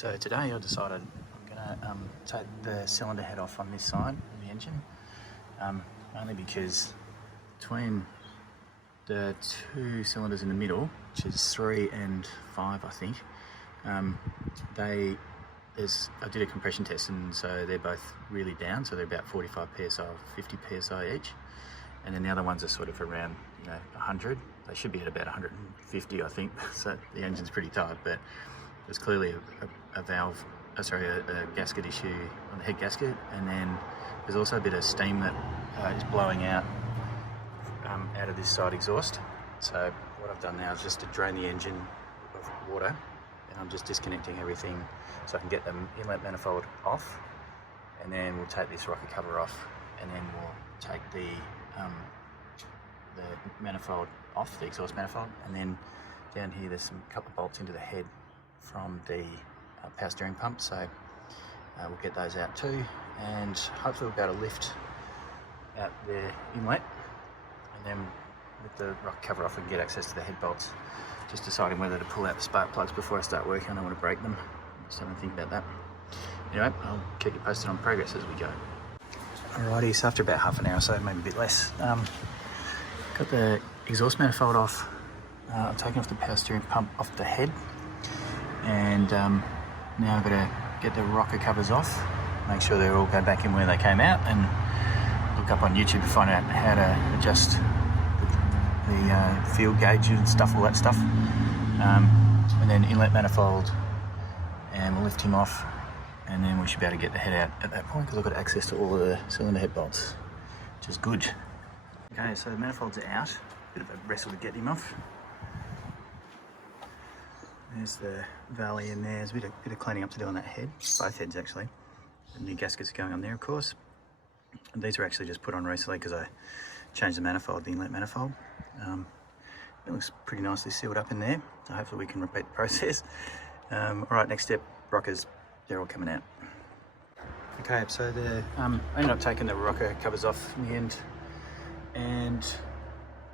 So today I decided I'm gonna take the cylinder head off on this side of the engine, only because between the two cylinders in the middle, which is 3 and 5 I think, I did a compression test, and so they're both really down, so they're about 45 psi or 50 psi each, and then the other ones are sort of around 100. They should be at about 150 I think, so the engine's pretty tight, but there's clearly a gasket issue on the head gasket, and then there's also a bit of steam that is blowing out of this side exhaust. So what I've done now is just to drain the engine of water, and I'm just disconnecting everything so I can get the inlet manifold off, and then we'll take this rocker cover off, and then we'll take the manifold off, the exhaust manifold, and then down here there's a couple of bolts into the head from the power steering pump, so we'll get those out too, and hopefully we'll be able to lift out the inlet, and then with the rocker cover off we can get access to the head bolts. Just deciding whether to pull out the spark plugs before I start working. I don't want to break them, just having to think about that. Anyway, I'll keep you posted on progress as we go. Alrighty, so after about half an hour or so, maybe a bit less, got the exhaust manifold off. I'm taking off the power steering pump off the head, and now I've got to get the rocker covers off, make sure they all go back in where they came out, and look up on YouTube to find out how to adjust the field gauge and stuff, all that stuff, and then inlet manifold, and we'll lift him off, and then we should be able to get the head out at that point, because I've got access to all of the cylinder head bolts, which is good. Okay, so the manifolds are out, bit of a wrestle to get him off. There's the valley in there. There's a bit of cleaning up to do on that head, both heads actually. The new gaskets are going on there, of course. And these were actually just put on recently because I changed the manifold, the inlet manifold. It looks pretty nicely sealed up in there, so hopefully we can repeat the process. All right, next step, rockers, they're all coming out. Okay, so I ended up taking the rocker covers off in the end, and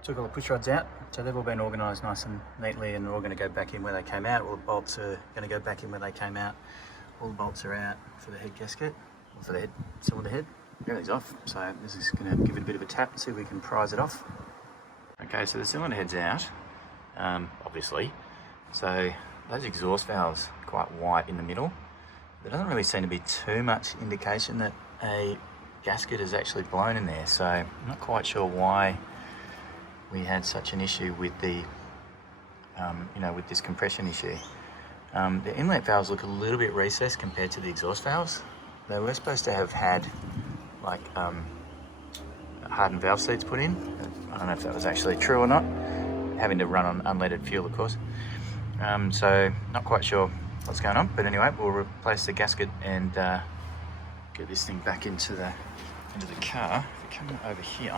took all the push rods out, so they've all been organised nice and neatly, and they're all going to go back in where they came out. All the bolts are going to go back in where they came out. All the bolts are out for the head gasket, or for the head cylinder head. Everything's off, so this is going to give it a bit of a tap and see if we can prise it off. Okay, so the cylinder head's out, obviously. So those exhaust valves are quite white in the middle. There doesn't really seem to be too much indication that a gasket is actually blown in there, so I'm not quite sure why we had such an issue with the, with this compression issue. The inlet valves look a little bit recessed compared to the exhaust valves. They were supposed to have had like hardened valve seats put in. I don't know if that was actually true or not. Having to run on unleaded fuel, of course. So not quite sure what's going on, but anyway, we'll replace the gasket and get this thing back into the car. If we come over here.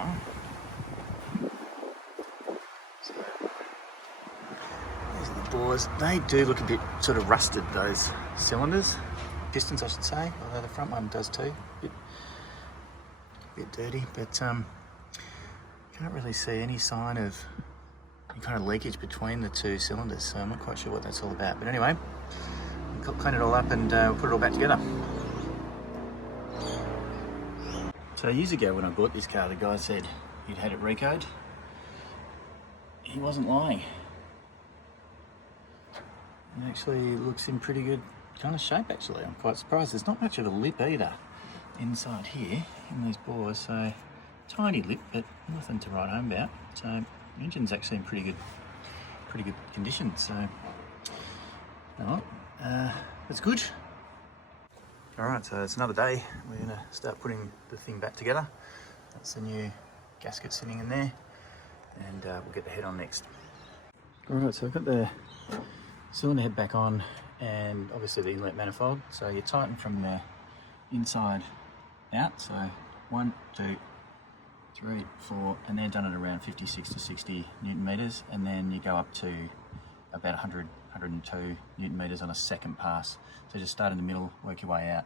These are the bores. They do look a bit sort of rusted, those cylinders. Pistons, I should say, although the front one does too. Bit dirty, but can't really see any sign of any kind of leakage between the two cylinders, so I'm not quite sure what that's all about. But anyway, we'll clean it all up and we'll put it all back together. So years ago when I bought this car, the guy said he'd had it recoed. He wasn't lying. It actually looks in pretty good kind of shape actually. I'm quite surprised. There's not much of a lip either inside here in these bores, so tiny lip, but nothing to write home about. So the engine's actually in pretty good condition. So that's good. All right, so it's another day. We're gonna start putting the thing back together. That's the new gasket sitting in there, and we'll get the head on next. All right, so I've got the cylinder head back on, and obviously the inlet manifold. So you tighten from the inside out, so 1, 2, 3, 4, and they're done at around 56 to 60 Newton meters, and then you go up to about 100, 102 Newton meters on a second pass. So just start in the middle, work your way out.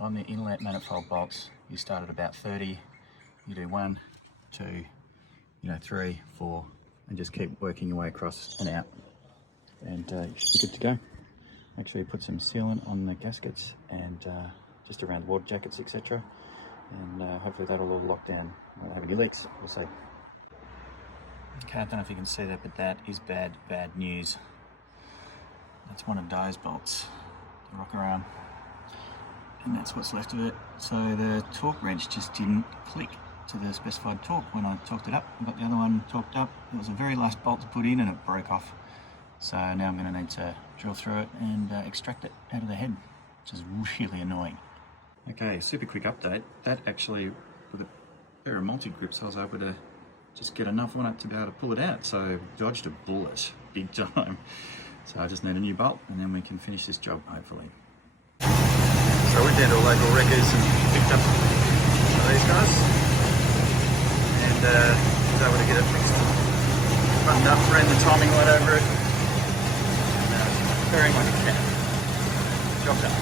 On the inlet manifold bolts, you start at about 30, you do 1, 2, 3, 4, and just keep working your way across and out, and you should be good to go. Make sure you put some sealant on the gaskets and just around the water jackets, etc. And hopefully that'll all lock down. Won't have any leaks, we'll see. Okay, I don't know if you can see that, but that is bad news. That's one of Dye's bolts, the rocker arm, and that's what's left of it. So the torque wrench just didn't click to the specified torque when I torqued it up. I got the other one torqued up. It was the very last bolt to put in and it broke off. So now I'm going to need to drill through it and extract it out of the head, which is really annoying. Okay, super quick update. That actually, with a pair of multi-grips, I was able to just get enough on it to be able to pull it out. So dodged a bullet, big time. So I just need a new bolt and then we can finish this job, hopefully. So I went down to a local wreckers and picked up one of these guys and was able to get it fixed, buttoned up, ran the timing light over it, and purring like a cat. Job done.